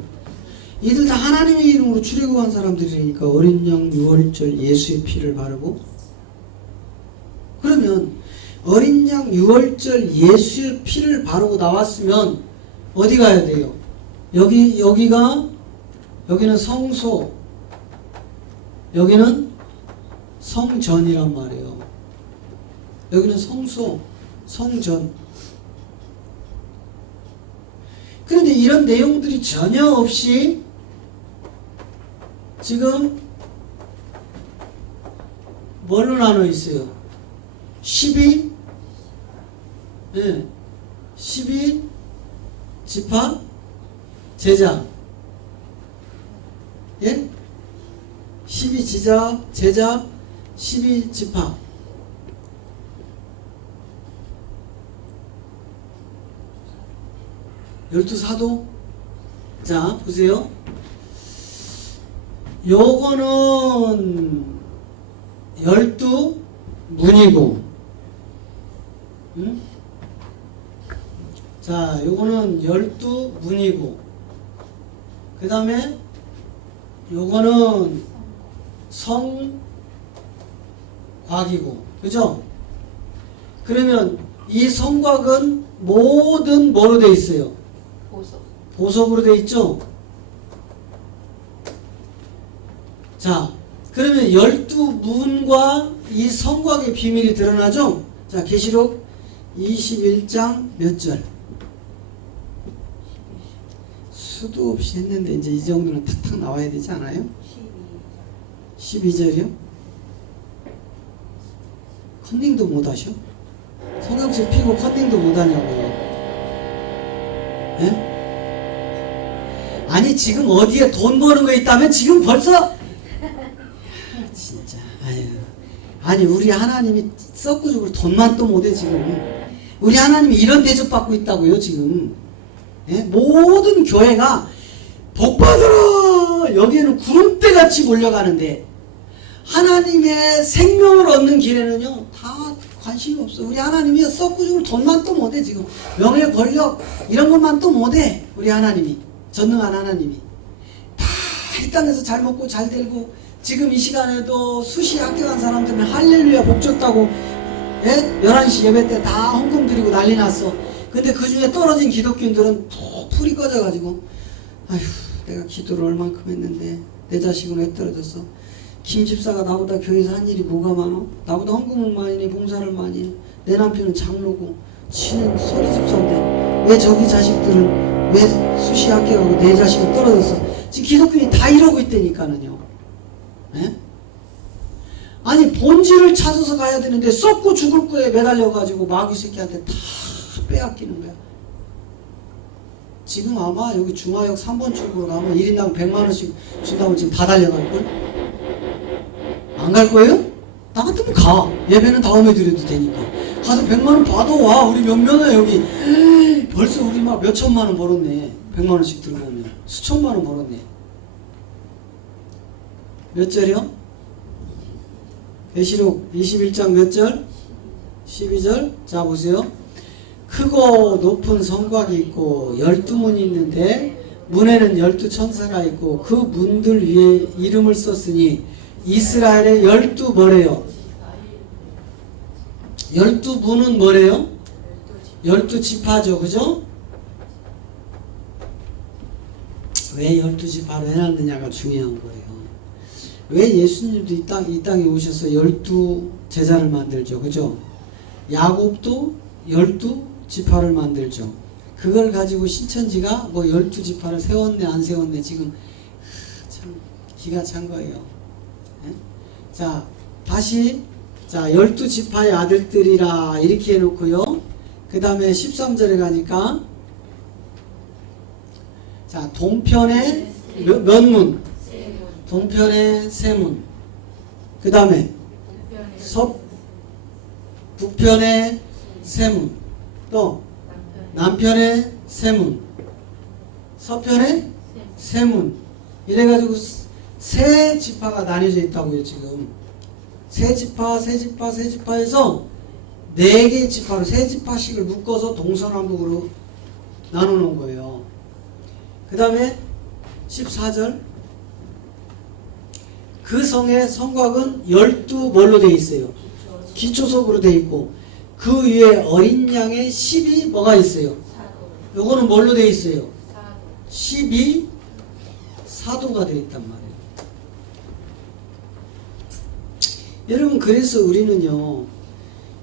이들 다 하나님의 이름으로 출애굽한 사람들이니까 어린 양 유월절 예수의 피를 바르고, 그러면 어린 양 유월절 예수의 피를 바르고 나왔으면 어디 가야 돼요? 여기는 성소, 여기는 성전이란 말이에요. 여기는 성소, 성전. 그런데 이런 내용들이 전혀 없이 지금 뭘로 나눠 있어요? 12 지파 제자. 예? 12지자 제자 12지파. 열두 사도. 자, 보세요. 요거는 12문이고, 응? 자, 요거는 12문이고, 그 다음에 요거는 성곽이고, 그죠? 그러면 이 성곽은 모든 뭐로 돼 있어요? 보석. 보석으로 돼 있죠? 자, 그러면 12문과 이 성곽의 비밀이 드러나죠? 자, 계시록 21장 몇 절? 수도 없이 했는데 이제 이 정도는 탁탁 나와야 되지 않아요? 12절이요? 컨닝도 못 하셔? 성경책 피고 컨닝도 못 하냐고요? 예? 아니 지금 어디에 돈 버는 거 있다면 지금 벌써 진짜 아니 우리 하나님이 썩구죽으로 돈만 또 못해 지금. 우리 하나님이 이런 대접받고 있다고요 지금. 예? 모든 교회가 복받으라 여기에는 구름대같이 몰려가는데 하나님의 생명을 얻는 길에는요 다 관심이 없어. 우리 하나님이 썩구죽으로 돈만 또 못해 지금. 명예 권력 이런 것만 또 못해. 우리 하나님이 전능한 하나님이 다 이 땅에서 잘 먹고 잘 살고 지금 이 시간에도 수시 합격한 사람들은 할렐루야 복 줬다고 예? 11시 예배 때 다 헌금 드리고 난리 났어. 근데 그 중에 떨어진 기독교인들은 푹 풀이 꺼져가지고 아휴 내가 기도를 얼만큼 했는데 내 자식은 왜 떨어졌어. 김 집사가 나보다 교회에서 한 일이 뭐가 많어. 나보다 헌금을 많이 내 봉사를 많이 해. 내 남편은 장로고 지는 소리 집사인데 왜 저기 자식들은 왜 수시 합격하고 내 자식은 떨어졌어. 지금 기독교인이 다 이러고 있다니까는요. 예? 아니 본질을 찾아서 가야 되는데 썩고 죽을 거에 매달려가지고 마귀 새끼한테 다 빼앗기는 거야. 지금 아마 여기 중화역 3번 출구로 가면 1인당 100만원씩 준다고 지금 다 달려갈걸? 안 갈 거예요? 나 같으면 가. 예배는 다음에 드려도 되니까. 가서 100만원 받아와. 우리 몇 명이야 여기. 에이, 벌써 우리 막 몇 천만원 벌었네. 100만원씩 들고 오면. 수천만원 벌었네. 몇 절이요? 계시록 21장 몇 절? 12절. 자 보세요. 크고 높은 성곽이 있고 12문이 있는데 문에는 12천사가 있고 그 문들 위에 이름을 썼으니 이스라엘의 12 뭐래요? 12문은 뭐래요? 12지파죠. 그죠? 왜 12지파로 해놨느냐가 중요한 거예요. 왜 예수님도 이 땅에 오셔서 12제자를 만들죠. 그죠? 야곱도 12지파를 만들죠. 그걸 가지고 신천지가 뭐 12지파를 세웠네 안 세웠네 지금 참 기가 찬 거예요. 네? 자 다시 자 12지파의 아들들이라 이렇게 해놓고요. 그 다음에 13절에 가니까 자 동편에 몇 문? 동편에 세 문. 그 다음에 북편에 세 문. 또 남편에 세 문. 서편에 세 문. 이래가지고 세 지파가 나뉘어져 있다고요 지금. 세 지파에서 네 개의 지파로 세 지파씩을 묶어서 동서남북으로 나눠놓은 거예요. 그 다음에 14절 그 성의 성곽은 12 뭘로 되어 있어요? 기초석으로 되어 있고 그 위에 어린 양의 10이 뭐가 있어요? 요거는 뭘로 되어 있어요? 10이 사도가 되어 있단 말이에요. 여러분 그래서 우리는요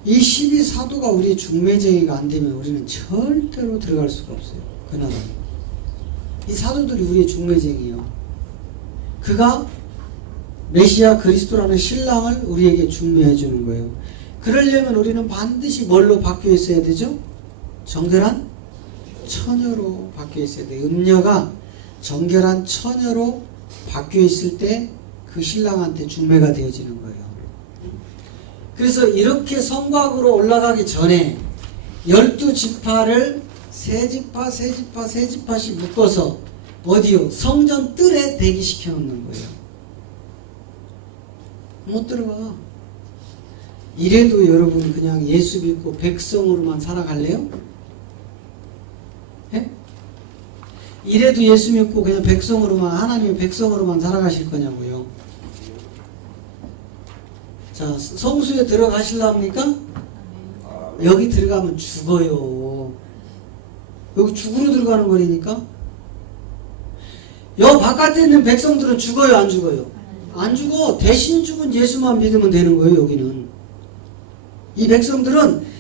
이 12 사도가 우리의 중매쟁이가 안 되면 우리는 절대로 들어갈 수가 없어요. 그 나라. 이 사도들이 우리의 중매쟁이에요. 그가 메시아 그리스도라는 신랑을 우리에게 중매해 주는 거예요. 그러려면 우리는 반드시 뭘로 바뀌어 있어야 되죠? 정결한 처녀로 바뀌어 있어야 돼요. 음녀가 정결한 처녀로 바뀌어 있을 때 그 신랑한테 중매가 되어지는 거예요. 그래서 이렇게 성곽으로 올라가기 전에 12지파를 세 지파씩 묶어서 어디요? 성전 뜰에 대기시켜 놓는 거예요. 못 들어가. 이래도 여러분 그냥 예수 믿고 백성으로만 살아갈래요? 예? 이래도 예수 믿고 그냥 백성으로만, 하나님의 백성으로만 살아가실 거냐고요. 자, 성수에 들어가실랍니까? 여기 들어가면 죽어요. 여기 죽으러 들어가는 거니까. 여 바깥에 있는 백성들은 죽어요, 안 죽어요? 안 죽어. 대신 죽은 예수만 믿으면 되는 거예요, 여기는. 이 백성들은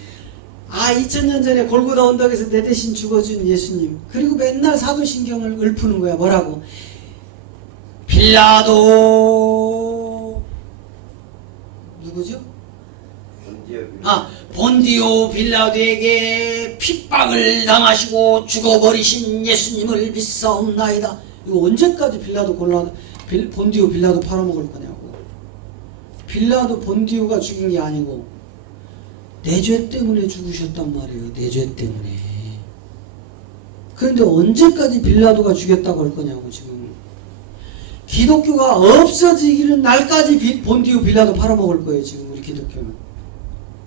2000년 전에 골고다 언덕에서 내 대신 죽어준 예수님. 그리고 맨날 사도신경을 읊는 거야. 뭐라고? 빌라도 누구죠? 본디오 빌라도에게 핍박을 당하시고 죽어버리신 예수님을 믿사옵나이다. 이거 언제까지 본디오 빌라도 팔아먹을 거냐고. 빌라도 본디오가 죽인 게 아니고 내 죄 때문에 죽으셨단 말이에요. 내 죄 때문에. 그런데 언제까지 빌라도가 죽였다고 할 거냐고 지금. 기독교가 없어지기는 날까지 본디오 빌라도 팔아먹을 거예요. 지금 우리 기독교는.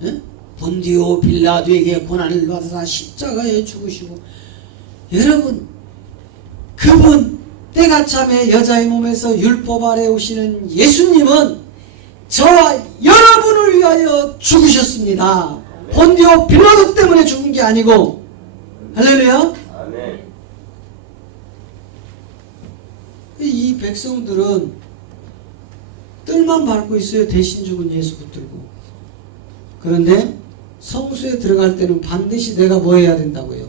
예? 본디오 빌라도에게 고난을 받아서 십자가에 죽으시고, 여러분 그분 때가 참에 여자의 몸에서 율법 아래 오시는 예수님은 저와 여러분을 위하여 죽으셨습니다. 본디오 빌라도 때문에 죽은 게 아니고. 할렐루야. 아멘. 이 백성들은 뜰만 밟고 있어요. 대신 죽은 예수 붙들고. 그런데 성수에 들어갈 때는 반드시 내가 뭐 해야 된다고요?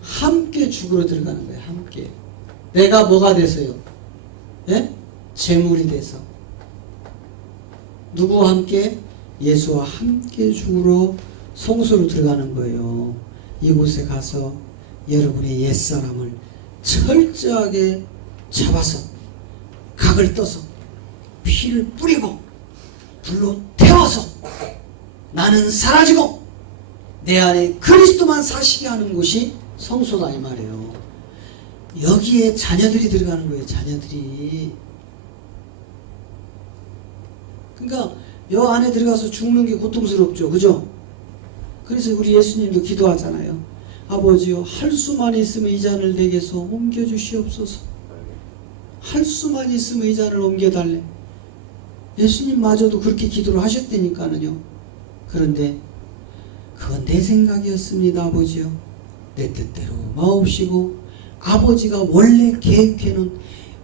함께 죽으러 들어가는 거예요. 함께. 내가 뭐가 돼서요? 예? 제물이 돼서. 누구와 함께? 예수와 함께 죽으러 성소로 들어가는 거예요. 이곳에 가서 여러분의 옛사람을 철저하게 잡아서 각을 떠서 피를 뿌리고 불로 태워서 나는 사라지고 내 안에 그리스도만 사시게 하는 곳이 성소다 이 말이에요. 여기에 자녀들이 들어가는 거예요. 자녀들이. 그러니까 여 안에 들어가서 죽는 게 고통스럽죠. 그죠? 그래서 우리 예수님도 기도하잖아요. 아버지요, 할 수만 있으면 이 잔을 내게서 옮겨주시옵소서. 할 수만 있으면 이 잔을 옮겨달래. 예수님마저도 그렇게 기도를 하셨다니까는요. 그런데 그건 내 생각이었습니다. 아버지요, 내 뜻대로 마옵시고 아버지가 원래 계획해놓은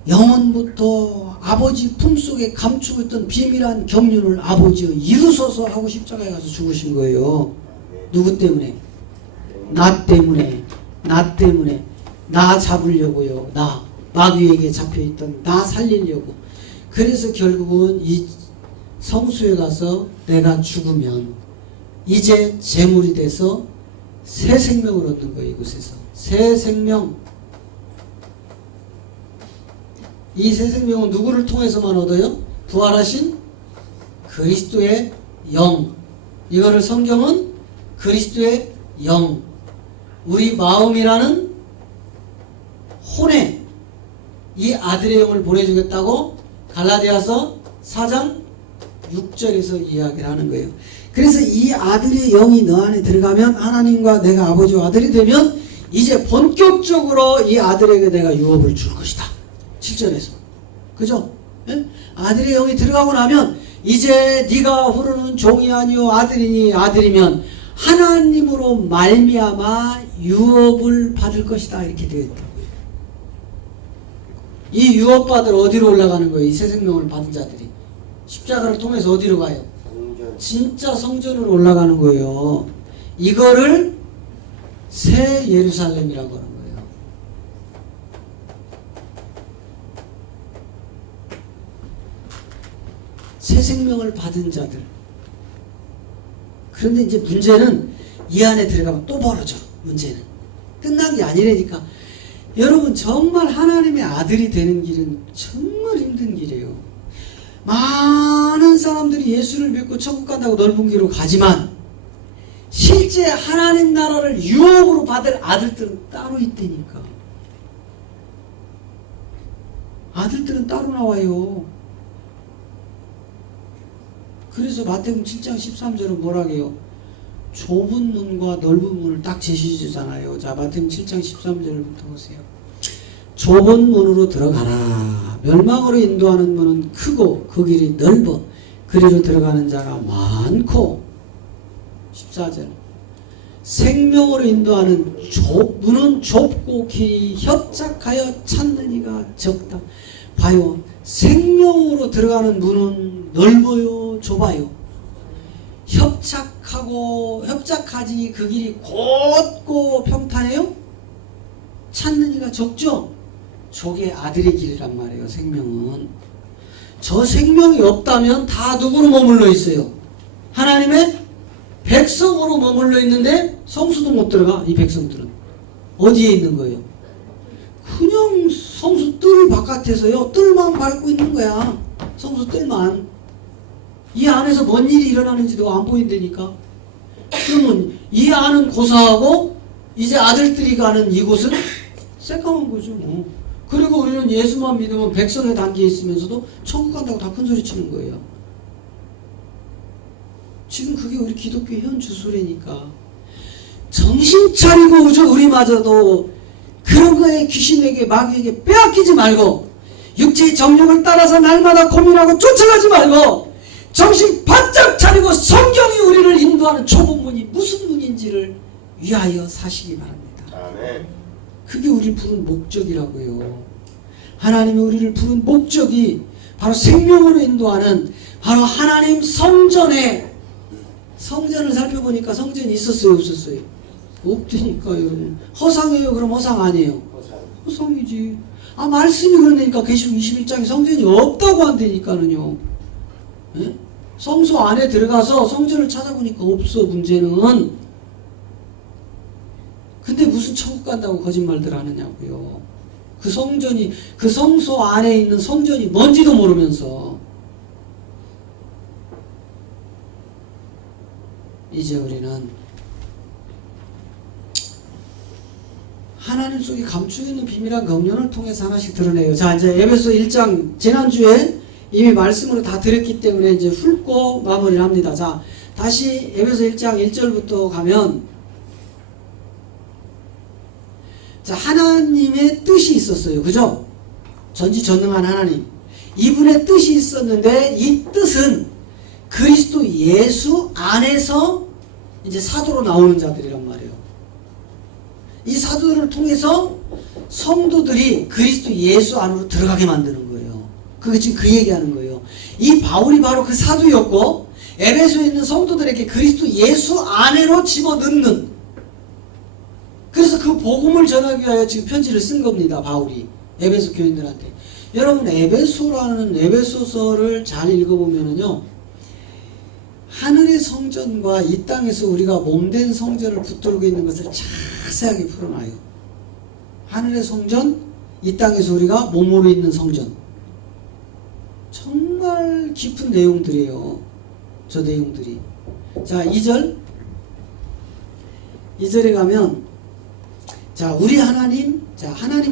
영원부터 아버지 품속에 감추고 있던 비밀한 경륜을 아버지여 이루소서 하고 십자가에 가서 죽으신 거예요. 누구 때문에? 나 때문에. 나 때문에. 나 잡으려고요. 나 마귀에게 잡혀있던 나 살리려고. 그래서 결국은 이 성수에 가서 내가 죽으면 이제 제물이 돼서 새 생명을 얻는 거예요. 이곳에서 새 생명. 이 새 생명은 누구를 통해서만 얻어요? 부활하신 그리스도의 영. 이거를 성경은 그리스도의 영, 우리 마음이라는 혼에 이 아들의 영을 보내주겠다고 갈라디아서 4장 6절에서 이야기를 하는 거예요. 그래서 이 아들의 영이 너 안에 들어가면 하나님과 내가 아버지와 아들이 되면 이제 본격적으로 이 아들에게 내가 유업을 줄 것이다. 7절에서. 그죠? 예? 아들의 영이 들어가고 나면 이제 네가 부르는 종이 아니요 아들이니 아들이면 하나님으로 말미암아 유업을 받을 것이다. 이렇게 되어 있다고요. 이 유업받을 어디로 올라가는 거예요? 이 새 생명을 받은 자들이 십자가를 통해서 어디로 가요? 진짜 성전으로 올라가는 거예요. 이거를 새 예루살렘이라고 하는 거예요. 새 생명을 받은 자들. 그런데 이제 문제는 이 안에 들어가면 또 벌어져. 문제는 끝난 게 아니라니까. 여러분 정말 하나님의 아들이 되는 길은 정말 힘든 길이에요. 많은 사람들이 예수를 믿고 천국 간다고 넓은 길로 가지만 실제 하나님 나라를 유업으로 받을 아들들은 따로 있다니까. 아들들은 따로 나와요. 그래서 마태복음 7장 13절은 뭐라고 해요? 좁은 문과 넓은 문을 딱 제시해 주잖아요. 자, 마태복음 7장 13절부터 보세요. 좁은 문으로 들어가라. 멸망으로 인도하는 문은 크고 그 길이 넓어 그리로 들어가는 자가 많고. 14절 생명으로 인도하는 문은 좁고 길이 협착하여 찾는 이가 적다. 봐요. 생명으로 들어가는 문은 넓어요, 좁아요? 협착하지 그 길이 곧고 평탄해요? 찾는 이가 적죠? 저게 아들의 길이란 말이에요. 생명은. 저 생명이 없다면 다 누구로 머물러 있어요? 하나님의 백성으로 머물러 있는데 성수도 못 들어가. 이 백성들은 어디에 있는 거예요? 그냥 성수 뜰 바깥에서요, 뜰만 밟고 있는 거야. 성수 뜰만. 이 안에서 뭔 일이 일어나는지도 안 보인다니까. 그러면 이 안은 고사하고 이제 아들들이 가는 이곳은 새까만 거죠. 그리고 우리는 예수만 믿으면 백성의 단계에 있으면서도 천국 간다고 다 큰 소리 치는 거예요. 지금 그게 우리 기독교 현 주소래니까. 정신 차리고 우리마저도 그런 거에 귀신에게 마귀에게 빼앗기지 말고 육체의 정욕을 따라서 날마다 고민하고 쫓아가지 말고 정신 바짝 차리고 성경이 우리를 인도하는 좁은 문이 무슨 문인지를 위하여 사시기 바랍니다. 아멘. 그게 우리를 부른 목적이라고요. 하나님이 우리를 부른 목적이 바로 생명으로 인도하는 바로 하나님 성전을 살펴보니까 성전이 있었어요, 없었어요? 없다니까요, 여러분. 허상이에요? 그럼 허상 아니에요? 허상이지. 말씀이 그런다니까. 계시록 21장에 성전이 없다고 한다니까는요. 예? 성소 안에 들어가서 성전을 찾아보니까 없어, 문제는. 근데 무슨 천국 간다고 거짓말들 하느냐고요. 그 성소 안에 있는 성전이 뭔지도 모르면서. 이제 우리는 하나님 속에 감추어 있는 비밀한 경륜을 통해서 하나씩 드러내요. 자, 이제 에베소 1장 지난주에 이미 말씀으로 다 드렸기 때문에 이제 훑고 마무리를 합니다. 자, 다시 에베소 1장 1절부터 가면, 자, 하나님의 뜻이 있었어요. 그죠? 전지전능한 하나님. 이분의 뜻이 있었는데 이 뜻은 그리스도 예수 안에서 이제 사도로 나오는 자들이란 말이에요. 이 사도들을 통해서 성도들이 그리스도 예수 안으로 들어가게 만드는 거예요. 그게 지금 그 얘기하는 거예요. 이 바울이 바로 그 사도였고 에베소에 있는 성도들에게 그리스도 예수 안으로 집어넣는, 그래서 그 복음을 전하기 위하여 지금 편지를 쓴 겁니다. 바울이 에베소 교인들한테. 여러분, 에베소라는 에베소서를 잘 읽어보면은요, 하늘의 성전과 이 땅에서 우리가 몸된 성전을 붙들고 있는 것을 자세하게 풀어놔요. 하늘의 성전, 이 땅에서 우리가 몸으로 있는 성전. 정말 깊은 내용들이에요. 저 내용들이. 자, 2절에 가면, 자, 우리 하나님,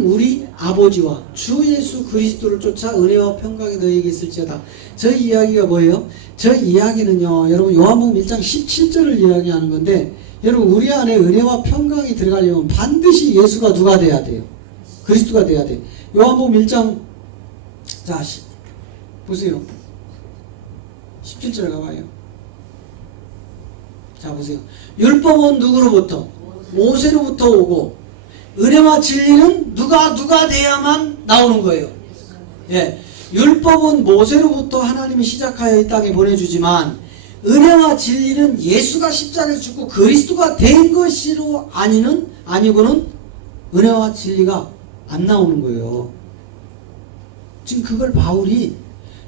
우리 아버지와 주 예수 그리스도를 쫓아 은혜와 평강이 너희에게 있을지어다. 저 이야기가 뭐예요? 저 이야기는요, 여러분, 요한복음 1장 17절을 이야기하는 건데, 여러분, 우리 안에 은혜와 평강이 들어가려면 반드시 예수가 누가 돼야 돼요? 그리스도가 돼야 돼요. 요한복음 1장, 자, 보세요. 17절 가봐요. 자, 보세요. 율법은 누구로부터? 모세로부터 오고, 은혜와 진리는 누가 돼야만 나오는 거예요. 예. 율법은 모세로부터 하나님이 시작하여 이 땅에 보내주지만, 은혜와 진리는 예수가 십자가에서 죽고 그리스도가 된 것으로 아니고는 은혜와 진리가 안 나오는 거예요. 지금 그걸 바울이,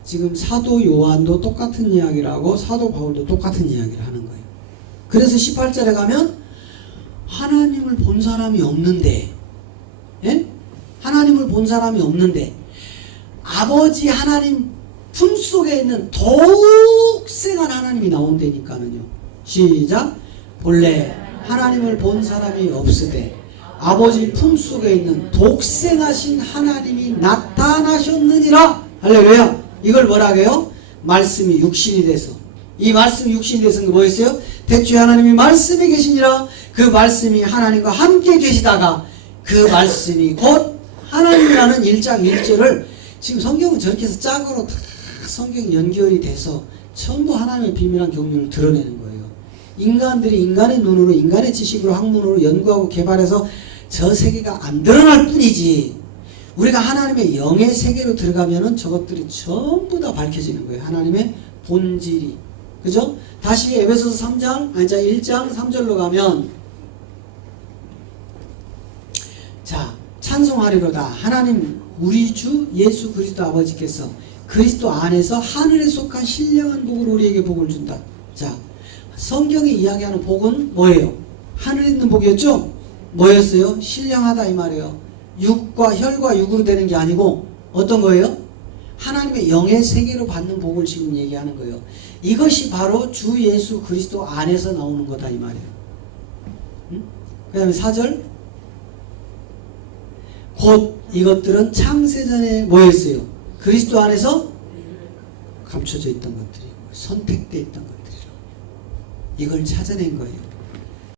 지금 사도 요한도 똑같은 이야기를 하고 사도 바울도 똑같은 이야기를 하는 거예요. 그래서 18절에 가면 하나님을 본 사람이 없는데, 예? 하나님을 본 사람이 없는데 아버지 하나님 품속에 있는 독생한 하나님이 나온다니까는요. 시작. 본래 하나님을 본 사람이 없으되 아버지 품속에 있는 독생하신 하나님이 나타나셨느니라. 할렐루야. 이걸 뭐라고 해요? 말씀이 육신이 돼서. 이 말씀이 육신이 돼서 뭐였어요? 태초에 하나님이 말씀이 계시니라. 그 말씀이 하나님과 함께 계시다가 그 말씀이 곧 하나님이라는 1장 1절을 지금 성경은 저렇게 해서 짝으로 다 성경 연결이 돼서 전부 하나님의 비밀한 경륜을 드러내는 거예요. 인간들이 인간의 눈으로, 인간의 지식으로, 학문으로 연구하고 개발해서 저 세계가 안 드러날 뿐이지, 우리가 하나님의 영의 세계로 들어가면은 저것들이 전부 다 밝혀지는 거예요. 하나님의 본질이. 그죠? 다시 에베소서 1장 3절로 가면, 자, 찬송하리로다. 하나님 우리 주 예수 그리스도 아버지께서 그리스도 안에서 하늘에 속한 신령한 복을 우리에게 복을 준다. 자, 성경이 이야기하는 복은 뭐예요? 하늘에 있는 복이었죠? 뭐였어요? 신령하다 이 말이에요. 육과 혈과 육으로 되는 게 아니고 어떤 거예요? 하나님의 영의 세계로 받는 복을 지금 얘기하는 거예요. 이것이 바로 주 예수 그리스도 안에서 나오는 거다 이 말이에요. 그 다음에 4절, 곧 이것들은 창세전에 뭐였어요? 그리스도 안에서 감춰져 있던 것들이고 선택되어 있던 것들이라고. 이걸 찾아낸 거예요.